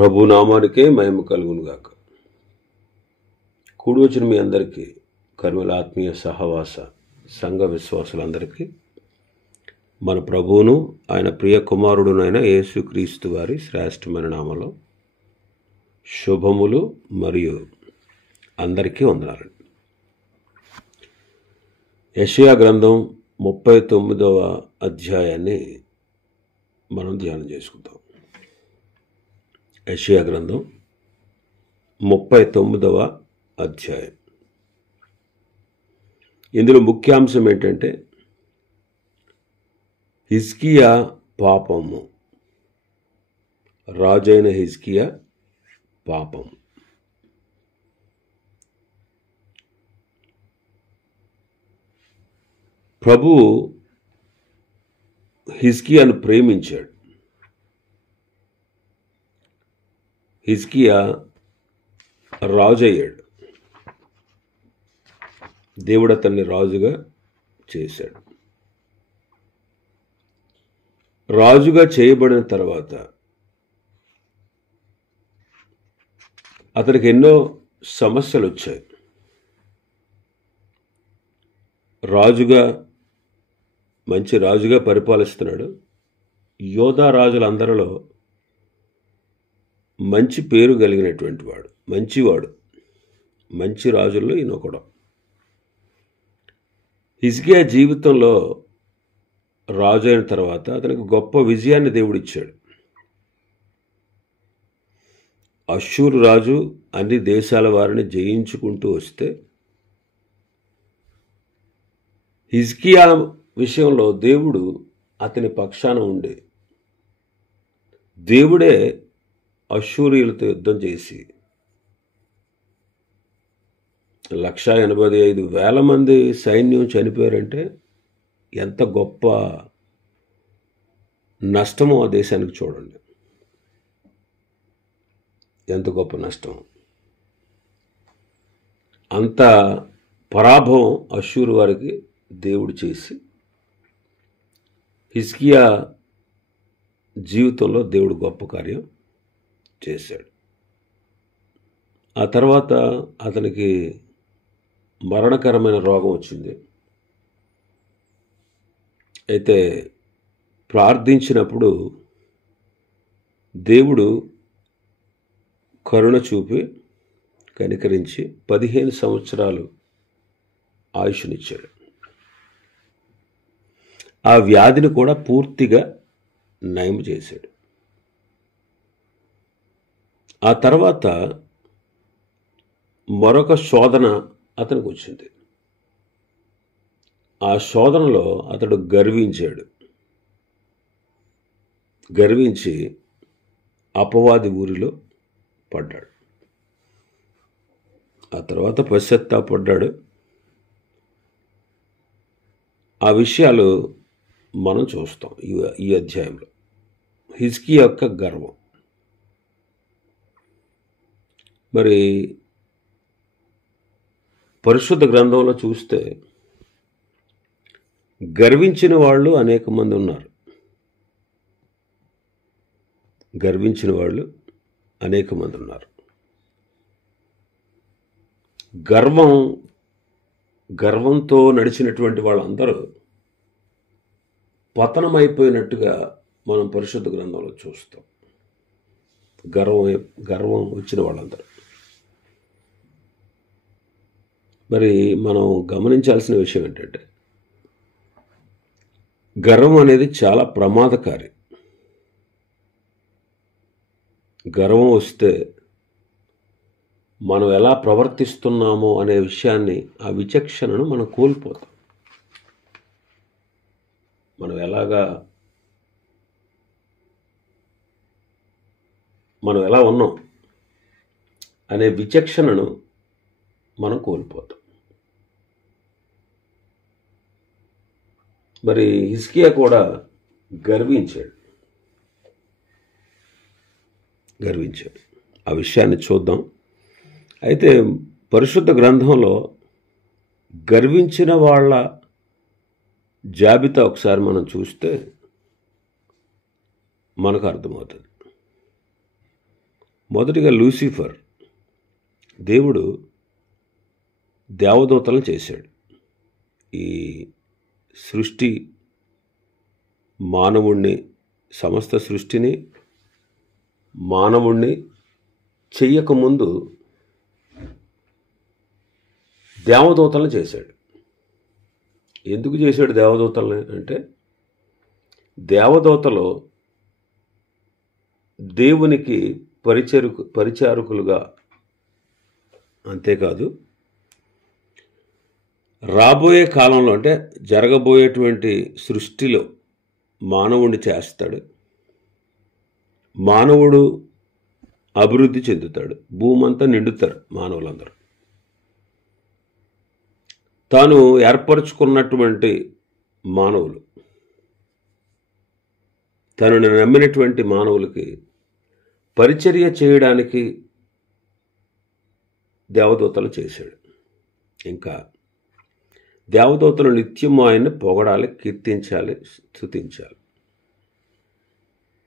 ప్రభు నామానికే మహిమ కలుగును గాక. కూడి వచ్చిన మీ అందరికీ, కర్మల ఆత్మీయ సహవాస సంఘ విశ్వాసులందరికీ మన ప్రభువును ఆయన ప్రియ కుమారుడునైన యేసుక్రీస్తు వారి శ్రేష్టమైన నామలో శుభములు మరియు అందరికీ వందనాలండి. యెషయా గ్రంథం 39వ అధ్యాయాన్ని మనం ధ్యానం చేసుకుందాం. యెషయా గ్రంథం 39వ అధ్యాయం. ఇందులో ముఖ్యాంశం ఏంటంటే హిజ్కియా పాపము, రాజైన హిజ్కియా పాపం. ప్రభువు హిజ్కియాను ప్రేమించాడు. హిజ్కియా రాజు అయ్యాడు. దేవుడు అతన్ని రాజుగా చేశాడు. రాజుగా చేయబడిన తర్వాత అతనికి ఎన్నో సమస్యలు వచ్చాయి. మంచి రాజుగా పరిపాలిస్తున్నాడు. యోధా రాజులందరిలో మంచి పేరు కలిగినటువంటి వాడు, మంచివాడు, మంచి రాజుల్లో ఈయన ఒకడు. హిజ్కియా జీవితంలో రాజు అయిన తర్వాత అతనికి గొప్ప విజయాన్ని దేవుడిచ్చాడు. అష్షూరు రాజు అన్ని దేశాల వారిని జయించుకుంటూ వస్తే హిజ్కియా విషయంలో దేవుడు అతని పక్షాన ఉండే, దేవుడే అష్షూరీయులతో యుద్ధం చేసి 185,000 మంది సైన్యం చనిపోయారంటే ఎంత గొప్ప నష్టమో ఆ దేశానికి చూడండి. ఎంత గొప్ప నష్టం. అంత పరాభవం అష్షూరు వారికి దేవుడు చేసి హిజ్కియా జీవితంలో దేవుడు గొప్ప కార్యం చేశాడు. ఆ తర్వాత అతనికి మరణకరమైన రోగం వచ్చింది. అయితే ప్రార్థించినప్పుడు దేవుడు కరుణ చూపి కనికరించి 15 సంవత్సరాలు ఆయుష్నిచ్చాడు. ఆ వ్యాధిని కూడా పూర్తిగా నయం చేశాడు. ఆ తర్వాత మరొక శోధన అతనికి వచ్చింది. ఆ శోధనలో అతడు గర్వించి అపవాది ఊరిలో పడ్డాడు. ఆ తర్వాత పశ్చాత్తాపడ్డాడు. ఆ విషయాలు మనం చూస్తాం ఈ అధ్యాయంలో. హిజ్కియా యొక్క గర్వం. మరి పరిశుద్ధ గ్రంథంలో చూస్తే గర్వించిన వాళ్ళు అనేక మంది ఉన్నారు. గర్వంతో నడిచినటువంటి వాళ్ళందరూ పతనమైపోయినట్టుగా మనం పరిశుద్ధ గ్రంథంలో చూస్తాం. గర్వం వచ్చిన వాళ్ళందరూ. మరి మనం గమనించాల్సిన విషయం ఏంటంటే గర్వం అనేది చాలా ప్రమాదకారి. గర్వం వస్తే మనం ఎలా ప్రవర్తిస్తున్నామో అనే విషయాన్ని, ఆ విచక్షణను మనం కోల్పోతాం. మనం ఎలా ఉన్నాం అనే విచక్షణను మనం కోల్పోతాం. మరి హిజ్కియా కూడా గర్వించాడు. ఆ విషయాన్ని చూద్దాం. అయితే పరిశుద్ధ గ్రంథంలో గర్వించిన వాళ్ళ జాబితా ఒకసారి మనం చూస్తే మనకు అర్థమవుతుంది. మొదటిగా లూసిఫర్. దేవుడు దేవదూతలను చేశాడు. ఈ సృష్టి మానవుణ్ణి, సమస్త సృష్టిని మానవుణ్ణి చెయ్యకముందు దేవదూతలను చేశాడు. ఎందుకు చేశాడు దేవదూతలని అంటే, దేవదూతలు దేవునికి పరిచారకులుగా, అంతేకాదు రాబోయే కాలంలో అంటే జరగబోయేటువంటి సృష్టిలో మానవుణ్ణి చేస్తాడు. మానవుడు అభివృద్ధి చెందుతాడు, భూమి అంతా నిండుతారు మానవులందరూ. తాను ఏర్పరచుకున్నటువంటి మానవులు, తనను నమ్మినటువంటి మానవులకి పరిచర్య చేయడానికి దేవదూతలు చేశాడు. ఇంకా దేవదూతలు నిత్యం ఆయన్ని పొగడాలి, కీర్తించాలి, స్తుతించాలి.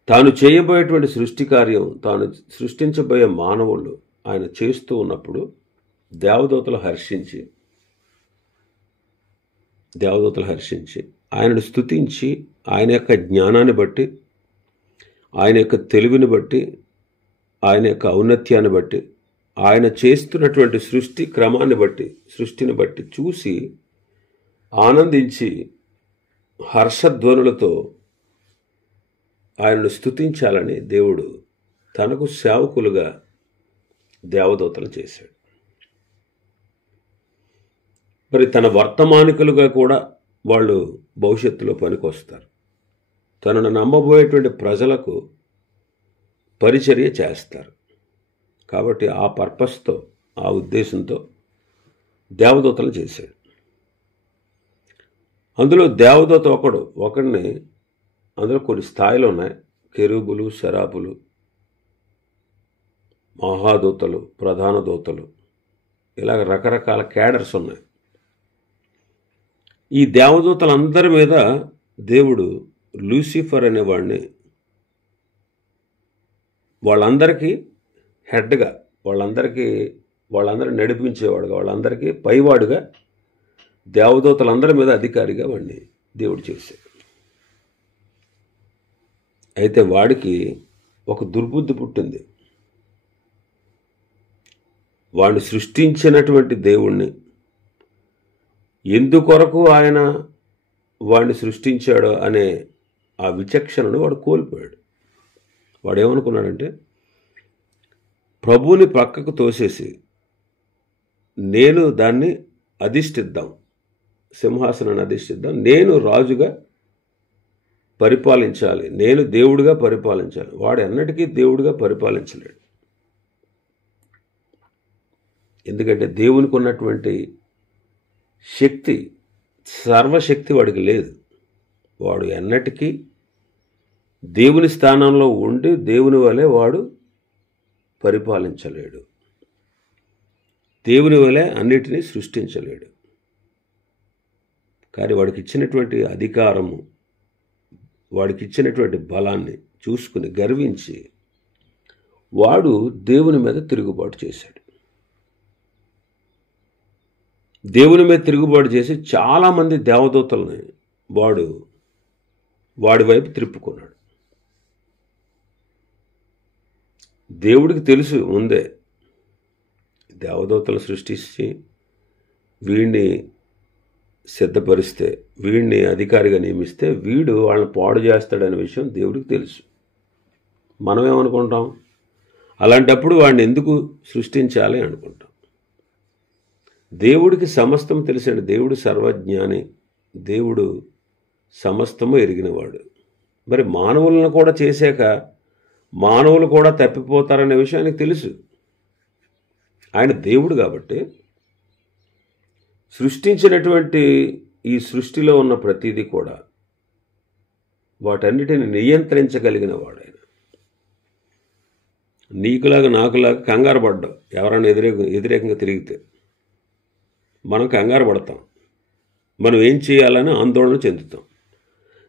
తాను చేయబోయేటువంటి సృష్టి కార్యం, తాను సృష్టించబోయే మానవులు ఆయన చేస్తూ ఉన్నప్పుడు దేవదూతలు హర్షించి ఆయనను స్తుతించి, ఆయన యొక్క జ్ఞానాన్ని బట్టి, ఆయన యొక్క తెలివిని బట్టి, ఆయన యొక్క ఔన్నత్యాన్ని బట్టి, ఆయన చేస్తున్నటువంటి సృష్టి క్రమాన్ని బట్టి, సృష్టిని బట్టి చూసి ఆనందించి హర్షధ్వనులతో ఆయనను స్తుతించాలని దేవుడు తనకు సేవకులుగా దేవదూతలు చేశాడు. మరి తన వర్తమానికులుగా కూడా వాళ్ళు భవిష్యత్తులో పనికొస్తారు. తనను నమ్మబోయేటువంటి ప్రజలకు పరిచర్య చేస్తారు. కాబట్టి ఆ పర్పస్తో, ఆ ఉద్దేశంతో దేవదూతలు చేశాడు. అందులో దేవదూత ఒకడిని, అందులో కొన్ని స్థాయిలు ఉన్నాయి. కెరూబులు, శరాపులు, మహాదూతలు, ప్రధాన దూతలు, ఇలాగ రకరకాల క్యాడర్స్ ఉన్నాయి. ఈ దేవదూతలందరి మీద దేవుడు లూసిఫర్ అనేవాడిని వాళ్ళందరికీ హెడ్గా, వాళ్ళందరినీ నడిపించేవాడుగా, వాళ్ళందరికీ పైవాడుగా, దేవదూతలందరి మీద అధికారిగా వాడిని దేవుడు చేశాడు. అయితే వాడికి ఒక దుర్బుద్ధి పుట్టింది. వాడిని సృష్టించినటువంటి దేవుణ్ణి, ఎందుకొరకు ఆయన వాడిని సృష్టించాడో అనే ఆ విచక్షణను వాడు కోల్పోయాడు. వాడు ఏమనుకున్నాడంటే, ప్రభువుని పక్కకు తోసేసి నేను దాన్ని అధిష్ఠిద్దాం, సింహాసనాన్ని అధిష్ఠిద్దాం, నేను రాజుగా పరిపాలించాలి, నేను దేవుడిగా పరిపాలించాలి. వాడు ఎన్నటికీ దేవుడిగా పరిపాలించలేడు. ఎందుకంటే దేవునికి ఉన్నటువంటి శక్తి, సర్వశక్తి వాడికి లేదు. వాడు ఎన్నటికీ దేవుని స్థానంలో ఉండి దేవుని వలె వాడు పరిపాలించలేడు, దేవుని వలె అన్నిటినీ సృష్టించలేడు. కానీ వాడికి ఇచ్చినటువంటి అధికారము, వాడికి ఇచ్చినటువంటి బలాన్ని చూసుకుని గర్వించి వాడు దేవుని మీద తిరుగుబాటు చేశాడు. దేవుని మీద తిరుగుబాటు చేసి చాలామంది దేవదూతల్ని వాడి వైపు త్రిప్పుకున్నాడు. దేవుడికి తెలుసు ముందే, దేవదూతలు సృష్టించి వీడిని సిద్ధపరిస్తే, వీడిని అధికారిగా నియమిస్తే వీడు వాళ్ళని పాడు చేస్తాడనే విషయం దేవుడికి తెలుసు. మనం ఏమనుకుంటాం, అలాంటప్పుడు వాడిని ఎందుకు సృష్టించాలి అనుకుంటాం. దేవుడికి సమస్తం తెలిసాడు. దేవుడు సర్వజ్ఞాని, దేవుడు సమస్తము ఎరిగినవాడు. మరి మానవులను కూడా చేశాక మానవులు కూడా తప్పిపోతారనే విషయం ఆయనకు తెలుసు. ఆయన దేవుడు కాబట్టి సృష్టించినటువంటి ఈ సృష్టిలో ఉన్న ప్రతిదీ కూడా వాటన్నిటిని నియంత్రించగలిగిన వాడు ఆయన. నీకులాగా నాకులాగా కంగారు పడ్డావు, ఎవరైనా వ్యతిరేకంగా తిరిగితే మనం కంగారు పడతాం, మనం ఏం చేయాలని ఆందోళన చెందుతాం.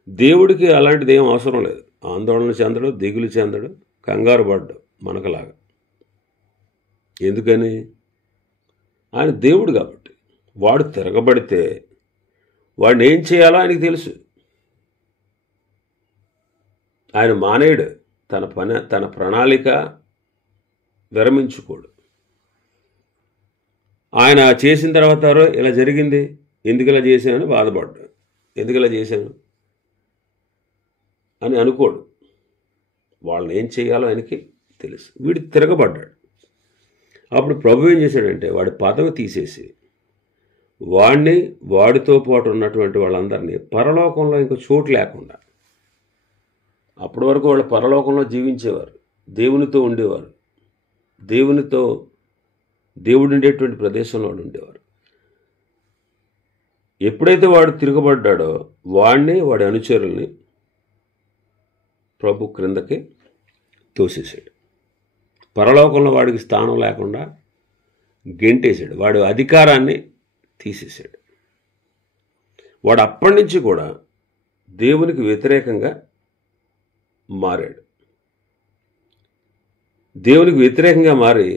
దేవుడికి అలాంటిది ఏం అవసరం లేదు. ఆందోళన చెందడు, దిగులు చెందడు, కంగారు పడ్డావు మనకులాగా. ఎందుకని? ఆయన దేవుడు కాబట్టి. వాడు తిరగబడితే వాడిని ఏం చేయాలో ఆయనకి తెలుసు. ఆయన మానేయుడు, తన ప్రణాళిక విరమించుకోడు. ఆయన చేసిన తర్వాత ఇలా జరిగింది, ఎందుకు ఇలా చేశానని బాధపడ్డాడు, ఎందుకు ఇలా చేశాను అని అనుకోడు. వాళ్ళని ఏం చేయాలో ఆయనకి తెలుసు. వీడు తిరగబడ్డాడు. అప్పుడు ప్రభు ఏం చేశాడంటే వాడి పదవి తీసేసి వాడిని, వాడితో పాటు ఉన్నటువంటి వాళ్ళందరినీ పరలోకంలో ఇంకో చోటు లేకుండా, అప్పటి వరకు వాళ్ళు పరలోకంలో జీవించేవారు, దేవునితో ఉండేవారు, దేవుడు ఉండేటువంటి ప్రదేశంలో ఉండేవారు. ఎప్పుడైతే వాడు తిరగబడ్డాడో వాడిని, వాడి అనుచరుల్ని ప్రభు క్రిందకి తోసేసాడు. పరలోకంలో వాడికి స్థానం లేకుండా గెంటేశాడు. వాడి అధికారాన్ని తీసేశాడు. వాడు అప్పటి నుంచి కూడా దేవునికి వ్యతిరేకంగా మారాడు. దేవునికి వ్యతిరేకంగా మారి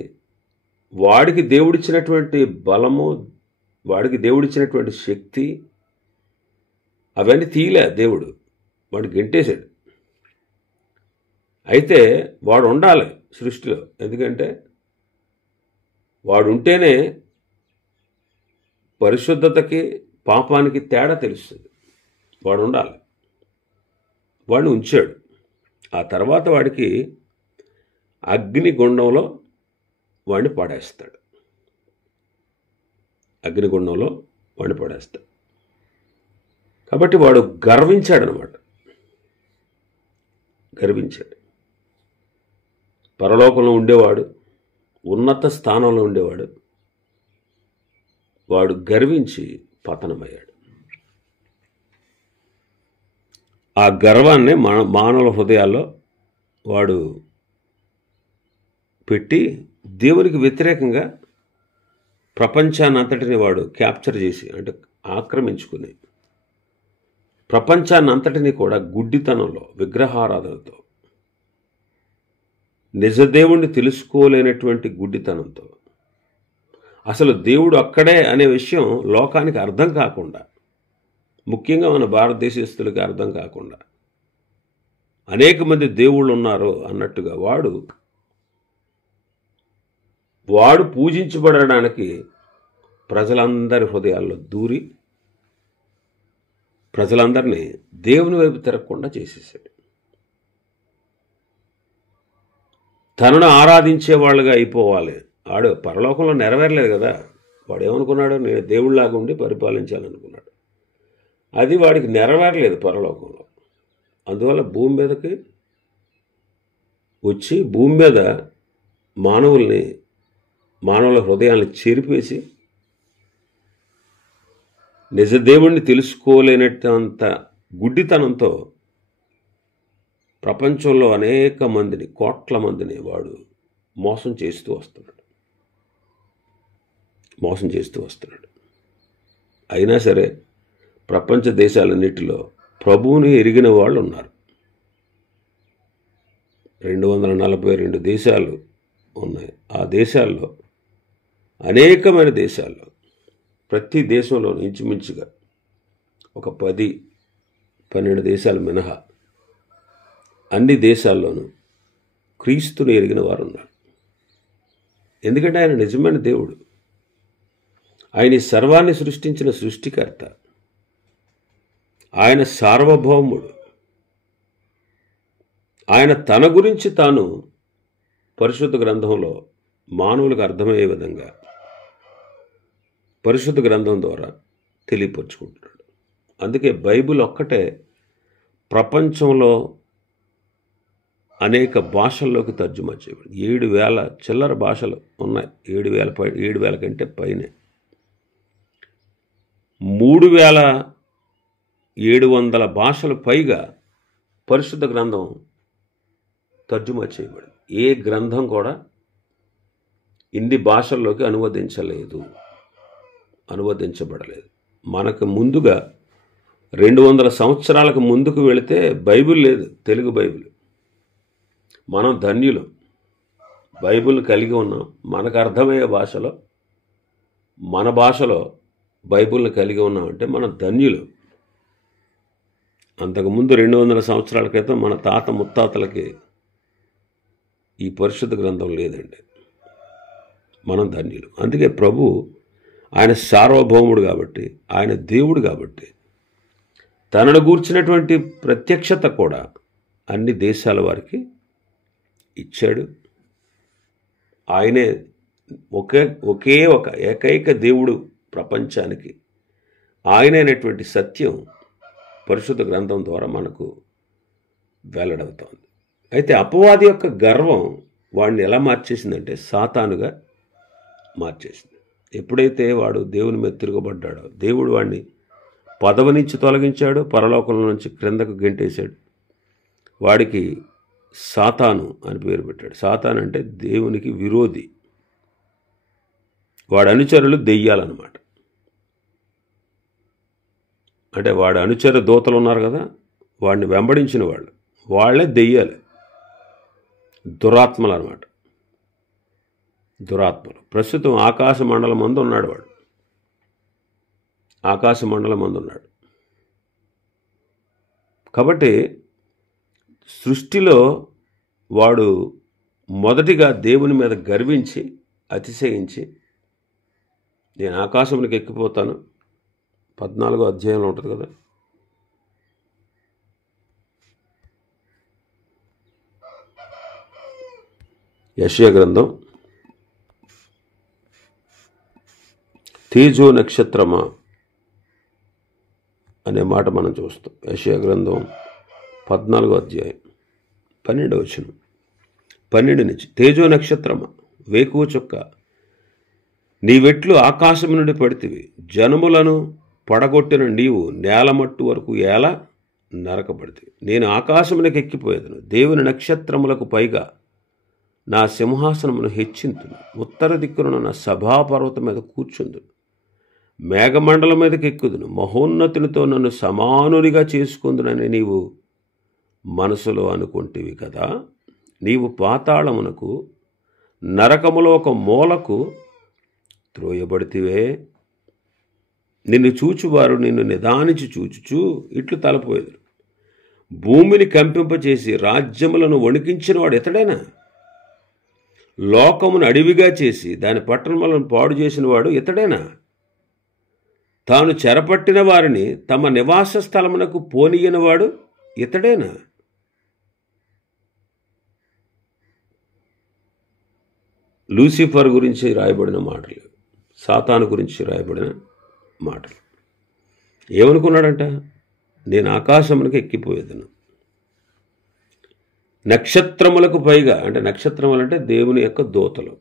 వాడికి దేవుడిచ్చినటువంటి బలము, వాడికి దేవుడిచ్చినటువంటి శక్తి అవన్నీ తీయలే దేవుడు. వాడు గెంటేశాడు. అయితే వాడు ఉండాలి సృష్టిలో, ఎందుకంటే వాడు ఉంటేనే పరిశుద్ధతకి పాపానికి తేడా తెలుస్తుంది. వాడు ఉండాలి. వాడిని ఉంచాడు. ఆ తర్వాత వాడికి అగ్నిగుండంలో వాడిని పడేస్తాడు. అగ్నిగుండంలో వాడిని పడేస్తాడు. కాబట్టి వాడు గర్వించాడనమాట. గర్వించాడు. పరలోకంలో ఉండేవాడు, ఉన్నత స్థానంలో ఉండేవాడు, వాడు గర్వించి పతనమయ్యాడు. ఆ గర్వాన్ని మానవుల హృదయాల్లో వాడు పెట్టి దేవునికి వ్యతిరేకంగా ప్రపంచాన్నంతటిని వాడు క్యాప్చర్ చేసి, అంటే ఆక్రమించుకుని, ప్రపంచాన్నంతటిని కూడా గుడ్డితనంలో, విగ్రహారాధనతో, నిజదేవుణ్ణి తెలుసుకోలేనటువంటి గుడ్డితనంతో, అసలు దేవుడు అక్కడే అనే విషయం లోకానికి అర్థం కాకుండా, ముఖ్యంగా మన భారతదేశస్తులకి అర్థం కాకుండా, అనేక మంది దేవుళ్ళు ఉన్నారు అన్నట్టుగా వాడు పూజించబడడానికి ప్రజలందరి హృదయాల్లో దూరి ప్రజలందరినీ దేవుని వైపు తిరగకుండా చేసేసాడు. తనను ఆరాధించే వాళ్ళుగా అయిపోవాలి. వాడు పరలోకంలో నెరవేరలేదు కదా. వాడు ఏమనుకున్నాడు? నేను దేవుళ్ళలాగా ఉండి పరిపాలించాలనుకున్నాడు. అది వాడికి నెరవేరలేదు పరలోకంలో. అందువల్ల భూమి మీదకి వచ్చి భూమి మీద మానవుల హృదయాలను చెరిపేసి నిజదేవుణ్ణి తెలుసుకోలేనంత గుడ్డితనంతో ప్రపంచంలో అనేక మందిని, కోట్ల మందిని వాడు మోసం చేస్తూ వస్తున్నాడు. అయినా సరే ప్రపంచ దేశాలన్నిటిలో ప్రభువుని ఎరిగిన వాళ్ళు ఉన్నారు. 242 దేశాలు ఉన్నాయి. ఆ దేశాల్లో, అనేకమైన దేశాల్లో, ప్రతి దేశంలోనూ ఇంచుమించుగా ఒక 10-12 దేశాలు మినహా అన్ని దేశాల్లోనూ క్రీస్తుని ఎరిగిన వారు ఉన్నారు. ఎందుకంటే ఆయన నిజమైన దేవుడు. ఆయన ఈ సర్వాన్ని సృష్టించిన సృష్టికర్త. ఆయన సార్వభౌముడు. ఆయన తన గురించి తాను పరిశుద్ధ గ్రంథంలో మానవులకు అర్థమయ్యే విధంగా పరిశుద్ధ గ్రంథం ద్వారా తెలియపరుచుకుంటున్నాడు. అందుకే బైబిల్ ఒక్కటే ప్రపంచంలో అనేక భాషల్లోకి తర్జుమా చేయబడింది. 7,000 చిల్లర భాషలు ఉన్నాయి. 7,000 కంటే పైనే. 3,700 భాషలు పైగా పరిశుద్ధ గ్రంథం తర్జుమా చేయబడింది. ఏ గ్రంథం కూడా ఇన్ని భాషల్లోకి అనువదించబడలేదు. మనకు ముందుగా 200 సంవత్సరాలకు ముందుకు వెళితే బైబిల్ లేదు, తెలుగు బైబిల్. మనం ధన్యులం. బైబిల్ కలిగి ఉన్నాం. మనకు అర్థమయ్యే భాషలో, మన భాషలో బైబిల్ని కలిగి ఉన్నామంటే మనం ధన్యులు. అంతకుముందు 200 సంవత్సరాల క్రితం మన తాత ముత్తాతలకి ఈ పరిశుద్ధ గ్రంథం లేదండి. మనం ధన్యులు. అందుకే ప్రభు ఆయన సార్వభౌముడు కాబట్టి, ఆయన దేవుడు కాబట్టి తనను గూర్చినటువంటి ప్రత్యక్షత కూడా అన్ని దేశాల వారికి ఇచ్చాడు. ఆయనే ఒకే ఒక ఏకైక దేవుడు ప్రపంచానికి. ఆయనైనటువంటి సత్యం పరిశుద్ధ గ్రంథం ద్వారా మనకు వెల్లడవుతోంది. అయితే అపవాది యొక్క గర్వం వాడిని ఎలా మార్చేసిందంటే సాతానుగా మార్చేసింది. ఎప్పుడైతే వాడు దేవుని మీద తిరగబడ్డాడో దేవుడు వాడిని పదవి నుంచి తొలగించాడు, పరలోకంలో నుంచి క్రిందకు గెంటేశాడు. వాడికి సాతాను అని పేరు పెట్టాడు. సాతాను అంటే దేవునికి విరోధి. వాడి అనుచరులు దెయ్యాలన్నమాట. అంటే వాడి అనుచర దూతలు ఉన్నారు కదా, వాడిని వెంబడించిన వాళ్ళే దెయ్యాలు, దురాత్మలు అన్నమాట. దురాత్మలు. ప్రస్తుతం ఆకాశ మండలం మందు ఉన్నాడు. వాడు ఆకాశ మండలం మందు ఉన్నాడు. కాబట్టి సృష్టిలో వాడు మొదటిగా దేవుని మీద గర్వించి అతిశయించి నేను ఆకాశంలోకి ఎక్కిపోతాను, 14వ అధ్యాయంలో ఉంటుంది కదా, యెషయా గ్రంథం, తేజో నక్షత్రమా అనే మాట మనం చూస్తాం. యెషయా గ్రంథం 14వ అధ్యాయం 12వ వచనం, 12 నుంచి, తేజో నక్షత్రమా వేకువ చుక్క నీవెట్లు ఆకాశం నుండి పడితివి, జనములను పడగొట్టిన నీవు నేలమట్టు వరకు ఎలా నరకబడితివి. నేను ఆకాశమునకు ఎక్కిపోయేదను, దేవుని నక్షత్రములకు పైగా నా సింహాసనమును హెచ్చింతును, ఉత్తర దిక్కున నా సభాపర్వతం మీద కూర్చుందును, మేఘమండలం మీదకి ఎక్కుదును, మహోన్నతునితో నన్ను సమానునిగా చేసుకుందునని నీవు మనసులో అనుకుంటేవి కదా. నీవు పాతాళమునకు నరకములో ఒక మూలకు త్రోయబడితివే. నిన్ను చూచువారు నిన్ను నిదానించి చూచుచూ ఇట్లు తలపోయేదురు, భూమిని కంపింపచేసి రాజ్యములను వణికించిన వాడు ఎతడైనా, లోకమును అడవిగా చేసి దాని పట్టణములను పాడు చేసిన వాడు ఎతడైనా, తాను చెరపట్టిన వారిని తమ నివాస స్థలమునకు పోనీయనివాడు ఇతడేనా. లూసిఫర్ గురించి రాయబడిన మాటలు, సాతాను గురించి రాయబడిన మాటలు. ఏమనుకున్నాడంట, నేను ఆకాశమునకు ఎక్కిపోయేదను, నక్షత్రములకు పైగా, అంటే నక్షత్రములు అంటే దేవుని యొక్క దూతలు,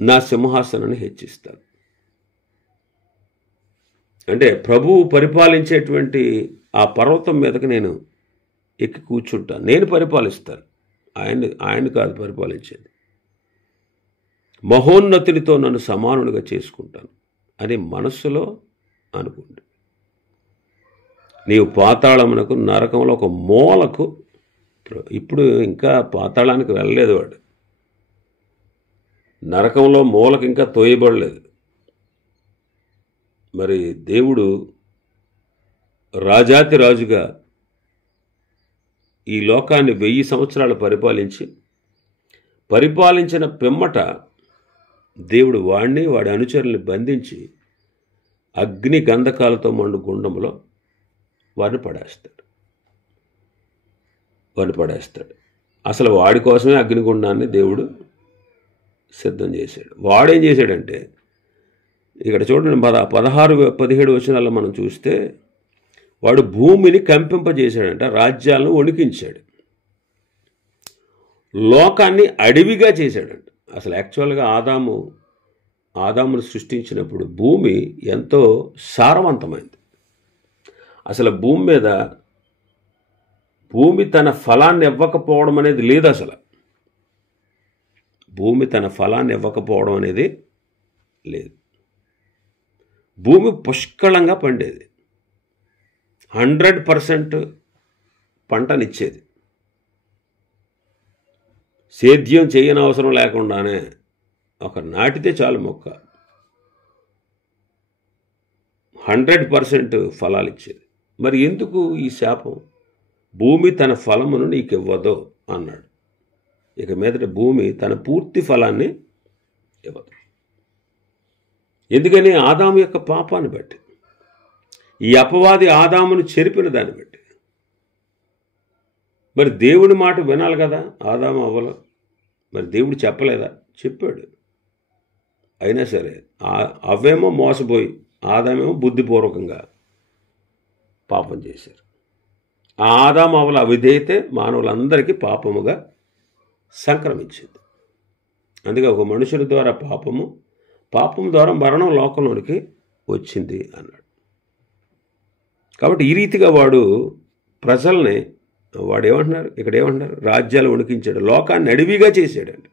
నా సింహాసనాన్ని హెచ్చిస్తాను. అంటే ప్రభువు పరిపాలించేటువంటి ఆ పర్వతం మీదకి నేను ఎక్కి కూర్చుంటాను, నేను పరిపాలిస్తాను, ఆయన కాదు పరిపాలించేది. మహోన్నతునితో నన్ను సమానునిగా చేసుకుంటాను అని మనస్సులో అనుకుంటు. నీవు పాతాళమునకు నరకంలో ఒక మూలకు, ఇప్పుడు ఇంకా పాతాళానికి వెళ్ళలేదు వాడు, నరకంలో మూలకు ఇంకా తోయబడలేదు. మరి దేవుడు రాజాతి రాజుగా ఈ లోకాన్ని 1000 సంవత్సరాలు పరిపాలించిన పిమ్మట దేవుడు వాడిని వాడి అనుచరుల్ని బంధించి అగ్ని గంధకాలతో మండు గుండంలో వాడిని పడేస్తాడు. అసలు వాడి కోసమే అగ్నిగుండాన్ని దేవుడు సిద్ధం చేశాడు. వాడేం చేశాడంటే, ఇక్కడ చూడండి 16-17 వచనాల్లో మనం చూస్తే, వాడు భూమిని కంపింపజేశాడంట, రాజ్యాలను వణికించాడు, లోకాన్ని అడవిగా చేశాడంట. అసలు యాక్చువల్గా ఆదామును సృష్టించినప్పుడు భూమి ఎంతో సారవంతమైంది. అసలు భూమి తన ఫలాన్ని ఇవ్వకపోవడం అనేది లేదు. అసలు భూమి తన ఫలాన్ని ఇవ్వకపోవడం అనేది లేదు. భూమి పుష్కలంగా పండేది, 100% పంటనిచ్చేది. సేద్యం చేయనవసరం లేకుండానే ఒక నాటితే చాలు మొక్క 100% ఫలాలు ఇచ్చేది. మరి ఎందుకు ఈ శాపం? భూమి తన ఫలమును నీకు ఇవ్వదు అన్నాడు. ఇక మీదట భూమి తన పూర్తి ఫలాన్ని ఇవ్వదు. ఎందుకని? ఆదాము యొక్క పాపాన్ని బట్టి, ఈ అపవాది ఆదామును చెరిపిన దాన్ని బట్టి. మరి దేవుడి మాట వినాలి కదా ఆదాము అవ్వలు. మరి దేవుడు చెప్పలేదా? చెప్పాడు. అయినా సరే అవేమో మోసపోయి ఆదామేమో బుద్ధిపూర్వకంగా పాపం చేశారు. ఆ ఆదాము అవ్వల అవిధేయతే మానవులందరికీ పాపముగా సంక్రమించింది. అందుకే ఒక మనుషుని ద్వారా పాపం ద్వారా మరణం లోకంలోనికి వచ్చింది అన్నాడు. కాబట్టి ఈ రీతిగా వాడు ప్రజల్ని ఇక్కడ ఏమంటున్నారు? రాజ్యాలు వణికించాడు, లోకాన్ని అడవిగా చేశాడండి,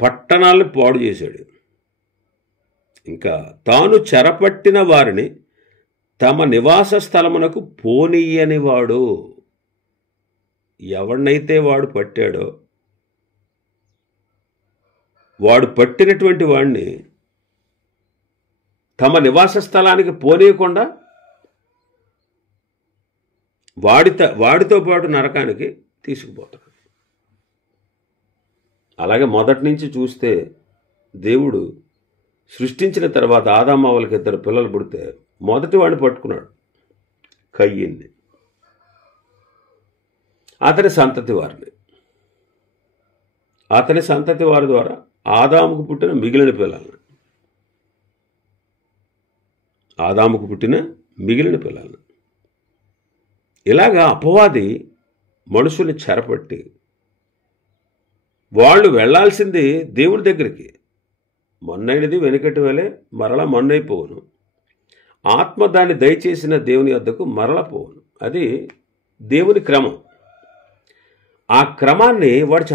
పట్టణాలను పాడు చేశాడు. ఇంకా తాను చెరపట్టిన వారిని తమ నివాస స్థలమునకు పోనీయని వాడు. ఎవరినైతే వాడు పట్టాడో వాడు పట్టినటువంటి వాడిని తమ నివాస స్థలానికి పోనీయకుండా వాడితో పాటు నరకానికి తీసుకుపోతాడు. అలాగే మొదటి నుంచి చూస్తే దేవుడు సృష్టించిన తర్వాత ఆదాము అవ్వలకి 2 పిల్లలు పుడితే మొదటి వాడిని పట్టుకున్నాడు, కయ్యిన్ని, అతని సంతతి వారిని. అతని సంతతి వారి ద్వారా ఆదాముకు పుట్టిన మిగిలిన పిల్లలను. ఇలాగా అపవాది మనుషుల్ని చెరపట్టి వాళ్ళు వెళ్లాల్సింది దేవుడి దగ్గరికి. మొన్నైనది వెనుకటి వేళే మరలా మొన్నైపోవును, ఆత్మ దాన్ని దయచేసిన దేవుని వద్దకు మరల పోవును. అది దేవుని క్రమం. ఆ క్రమాన్ని వాడు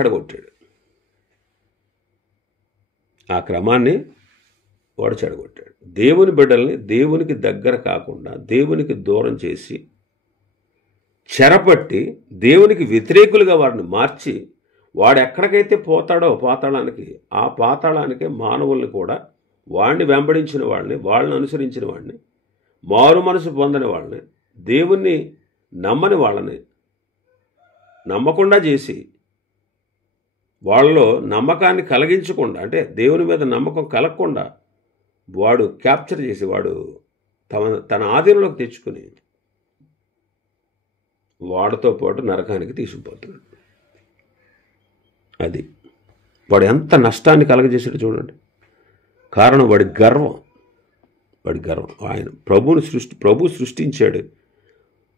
చెడగొట్టాడు. దేవుని బిడ్డల్ని దేవునికి దగ్గర కాకుండా దేవునికి దూరం చేసి చెరపట్టి దేవునికి వ్యతిరేకులుగా వారిని మార్చి వాడు ఎక్కడికైతే పోతాడో పాతాళానికి, ఆ పాతాళానికే మానవుల్ని కూడా, వాడిని వెంబడించిన వాళ్ళని, వాళ్ళని అనుసరించిన వాడిని, మారు మనసు పొందని వాళ్ళని, దేవుణ్ణి నమ్మని వాళ్ళని నమ్మకుండా చేసి వాళ్ళలో నమ్మకాన్ని కలిగించకుండా, అంటే దేవుని మీద నమ్మకం కలగకుండా వాడు క్యాప్చర్ చేసి వాడు తన ఆధీనంలోకి తెచ్చుకుని వాడితో పాటు నరకానికి తీసుకుపోతున్నాడు. అది వాడు ఎంత నష్టాన్ని కలగజేసాడు చూడండి. కారణం వాడి గర్వం. ఆయన ప్రభు సృష్టించాడు,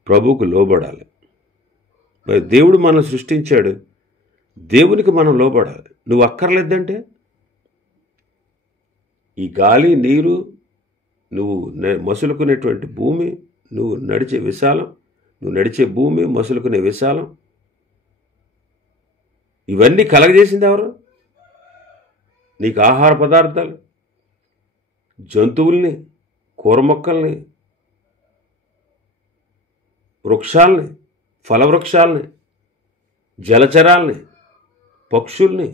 ప్రభువుకు లోబడాలి. మరి దేవుడు మనం సృష్టించాడు, దేవునికి మనం లోబడాలి. నువ్వు అక్కర్లేదంటే ఈ గాలి, నీరు, నువ్వు మసులుకునేటువంటి భూమి, నువ్వు నడిచే విశాలం, నువ్వు నడిచే భూమి, మసులుకునే విశాలం, ఇవన్నీ కలగజేసింది ఎవరు? నీకు ఆహార పదార్థాలు, జంతువుల్ని, కూర మొక్కల్ని, వృక్షాలని, ఫలవృక్షాలని, జలచరాల్ని, పక్షుల్ని,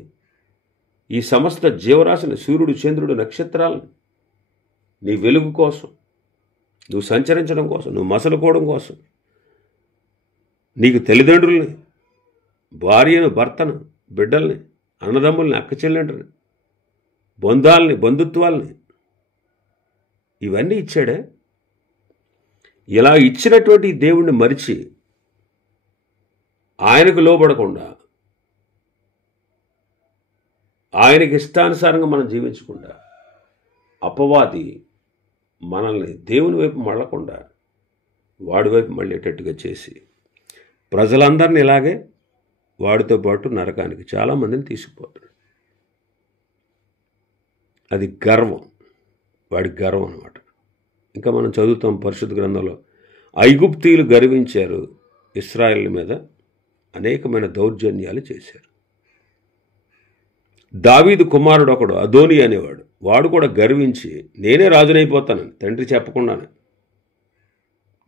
ఈ సమస్త జీవరాశిని, సూర్యుడు, చంద్రుడు, నక్షత్రాలని నీ వెలుగు కోసం, నువ్వు సంచరించడం కోసం, నువ్వు మసలుకోవడం కోసం, నీకు తల్లిదండ్రుల్ని, భార్యను, భర్తను, బిడ్డల్ని, అన్నదమ్ముల్ని, అక్క చెల్లెండ్రుని, బంధాలని, బంధుత్వాల్ని, ఇవన్నీ ఇచ్చాడే. ఇలా ఇచ్చినటువంటి దేవుణ్ణి మరిచి ఆయనకు లోబడకుండా, ఆయనకి ఇష్టానుసారంగా మనం జీవించకుండా, అపవాది మనల్ని దేవుని వైపు మళ్ళకుండా వాడి వైపు మళ్ళేటట్టుగా చేసి ప్రజలందరినీ ఇలాగే వాడితో పాటు నరకానికి చాలామందిని తీసుకుపోతాడు. అది గర్వం, వాడి గర్వం అన్నమాట. ఇంకా మనం చదువుతాం పరిశుద్ధ గ్రంథంలో, ఐగుప్తీయులు గర్వించారు, ఇశ్రాయేలు మీద అనేకమైన దౌర్జన్యాలు చేశారు. దావీదు కుమారుడు ఒకడు అదోని అనేవాడు, వాడు కూడా గర్వించి నేనే రాజునైపోతానని, తండ్రి చెప్పకుండానే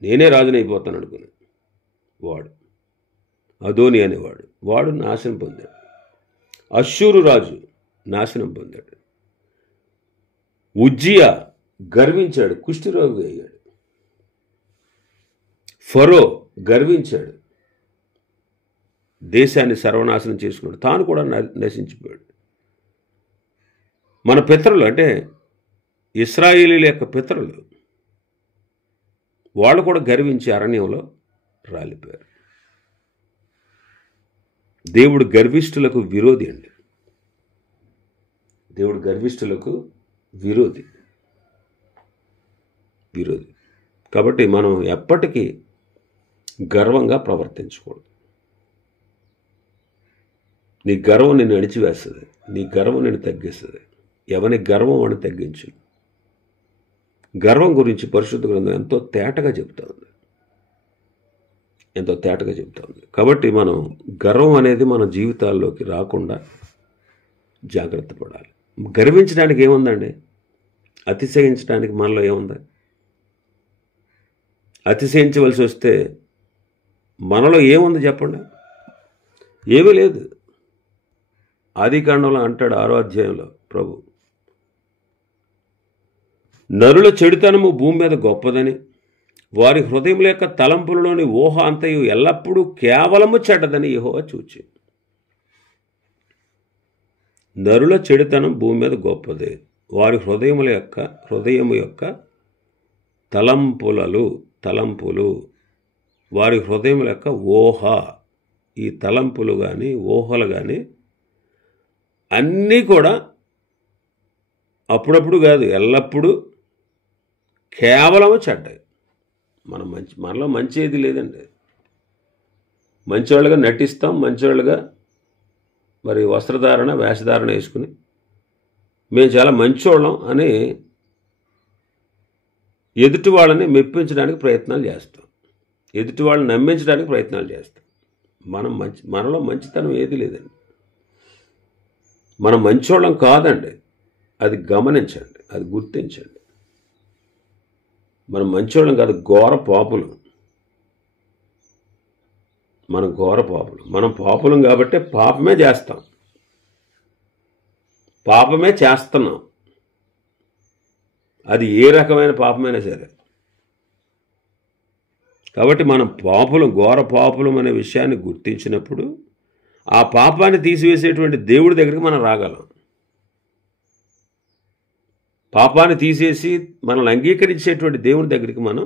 నేనే రాజునైపోతాను అనుకున్నాను. వాడు అదోని అనేవాడు, వాడు నాశనం పొందాడు. అష్షూరు రాజు నాశనం పొందాడు. ఉజ్జియా గర్వించాడు, కుష్ఠరోగి అయ్యాడు. ఫరో గర్వించాడు, దేశాన్ని సర్వనాశనం చేసుకున్నాడు, తాను కూడా నశించిపోయాడు. మన పితరులు అంటే ఇశ్రాయేలీల యొక్క పితరులు, వాళ్ళు కూడా గర్వించి అరణ్యంలో రాలిపోయారు. దేవుడు గర్విష్ఠులకు విరోధి అండి. దేవుడు గర్విష్ఠులకు విరోధి. కాబట్టి మనం ఎప్పటికీ గర్వంగా ప్రవర్తించకూడదు. నీ గర్వం నిన్ను అణిచివేస్తుంది, నీ గర్వం నిన్ను తగ్గిస్తుంది. ఎవని గర్వం వాడిని తగ్గించు. గర్వం గురించి పరిశుద్ధ గ్రంథం ఎంతో తేటగా చెప్తా ఉంది. కాబట్టి మనం గర్వం అనేది మన జీవితాల్లోకి రాకుండా జాగ్రత్త పడాలి. గర్వించడానికి ఏముందండి? అతిశయించడానికి మనలో ఏముంది? అతిశయించవలసి వస్తే మనలో ఏముంది చెప్పండి? ఏమీ లేదు. ఆదికాండంలో అంటాడు 6వ అధ్యాయంలో ప్రభు, నరుల చెడుతనము భూమి మీద గొప్పదని, వారి హృదయముల యొక్క తలంపులలోని ఊహ అంతయు ఎల్లప్పుడూ కేవలము చెడ్డదని యెహోవా చూచి. నరుల చెడుతనం భూమి మీద గొప్పదే, వారి హృదయము యొక్క తలంపులు, వారి హృదయముల యొక్క ఊహ, ఈ తలంపులు కానీ ఊహలు కానీ అన్నీ కూడా అప్పుడప్పుడు కాదు, ఎల్లప్పుడూ కేవలము చెడ్డాయి. మనలో మంచి ఏది లేదండి. మంచివాళ్ళుగా నటిస్తాం, మంచివాళ్ళుగా మరి వస్త్రధారణ వేషధారణ వేసుకుని మేము చాలా మంచివాళ్ళం అని ఎదుటి వాళ్ళని మెప్పించడానికి ప్రయత్నాలు చేస్తాం, ఎదుటి వాళ్ళని నమ్మించడానికి ప్రయత్నాలు చేస్తాం. మనలో మంచితనం ఏది లేదండి. మనం మంచివాళ్ళం కాదండి, అది గమనించండి, అది గుర్తించండి. మనం మంచివాళ్ళం కాదు, ఘోర పాపులు. మనం పాపులం కాబట్టి పాపమే చేస్తున్నాం. అది ఏ రకమైన పాపమైనా సరే. కాబట్టి మనం ఘోర పాపులం అనే విషయాన్ని గుర్తించినప్పుడు ఆ పాపాన్ని తీసివేసేటువంటి దేవుడి దగ్గరికి మనం రాగలం. పాపాన్ని తీసేసి మనల్ని అంగీకరించేటువంటి దేవుని దగ్గరికి మనం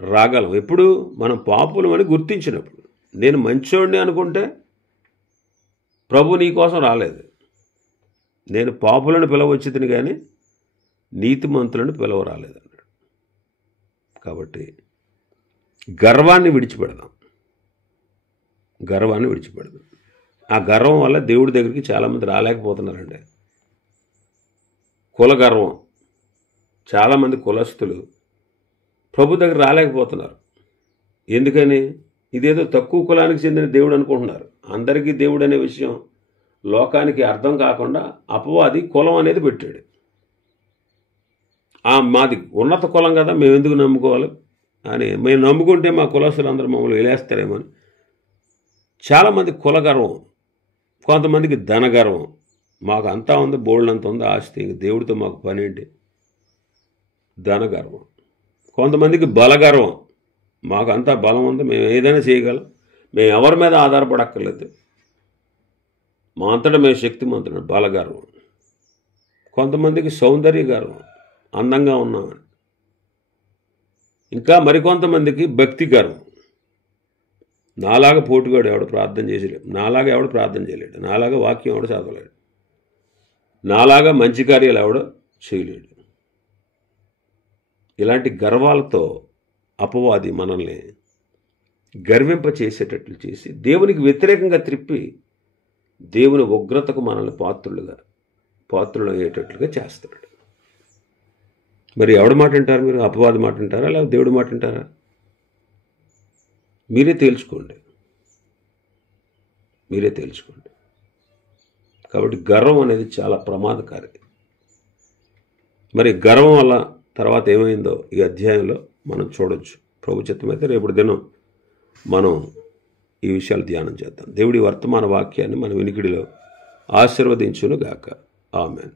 రాగలం. ఎప్పుడు? మనం పాపులం అని గుర్తించినప్పుడు. నేను మంచోడిని అనుకుంటే ప్రభు నీ కోసం రాలేదు. నేను పాపులను పిలవచ్చుదని కానీ నీతిమంతులను పిలవరాలేదు అన్నాడు. కాబట్టి గర్వాన్ని విడిచిపెడదాం. ఆ గర్వం వల్ల దేవుడి దగ్గరికి చాలామంది రాలేకపోతున్నారండి. కుల గర్వం, చాలామంది కులస్తులు ప్రభు దగ్గర రాలేకపోతున్నారు. ఎందుకని? ఇదేదో తక్కువ కులానికి చెందిన దేవుడు అనుకుంటున్నారు. అందరికీ దేవుడు అనే విషయం లోకానికి అర్థం కాకుండా అపవాది కులం అనేది పెట్టాడు. మాది ఉన్నత కులం కదా, మేము ఎందుకు నమ్ముకోవాలి అని, మేము నమ్ముకుంటే మా కులస్తులు అందరూ మమ్మల్ని వెళ్ళేస్తారేమో అని చాలామంది కుల గర్వం, కొంతమందికి ధన గర్వం. మాకు అంతా ఉంది, బోల్డంత ఉంది ఆస్తి, ఇంక దేవుడితో మాకు పని ఏంటి? ధన గర్వం. కొంతమందికి బలగర్వం, మాకు అంతా బలం ఉంది, మేము ఏదైనా చేయగలం, మేము ఎవరి మీద ఆధారపడక్కర్లేదు, మా అంతటా మేము శక్తిమంతుడు, బలగర్వం. కొంతమందికి సౌందర్య గర్వం, అందంగా ఉన్నామని. ఇంకా మరికొంతమందికి భక్తి గర్వం. నాలాగా పోటుగాడు ఎవడు ప్రార్థన చేసేలేడు, నాలాగా ఎవడు ప్రార్థన చేయలేడు, నాలాగా వాక్యం ఎవడు చదవలేడు, నాలాగా మంచి కార్యాలు ఎవడో చేయలేడు. ఇలాంటి గర్వాలతో అపవాది మనల్ని గర్వింప చేసేటట్లు చేసి దేవునికి వ్యతిరేకంగా త్రిప్పి దేవుని ఉగ్రతకు మనల్ని పాత్రులు అయ్యేటట్లుగా చేస్తాడు. మరి ఎవడి మాట వింటారు మీరు? అపవాది మాట వింటారా లేదా దేవుడి మాట వింటారా? మీరే తేల్చుకోండి. కాబట్టి గర్వం అనేది చాలా ప్రమాదకారి. మరి గర్వం వల్ల తర్వాత ఏమైందో ఈ అధ్యాయంలో మనం చూడొచ్చు. ప్రభు చిత్తమైతే రేపటి దినం మనం ఈ విషయాలు ధ్యానం చేద్దాం. దేవుడి వర్తమాన వాక్యాన్ని మన వినికిడిలో ఆశీర్వదించును గాక. ఆమెన్.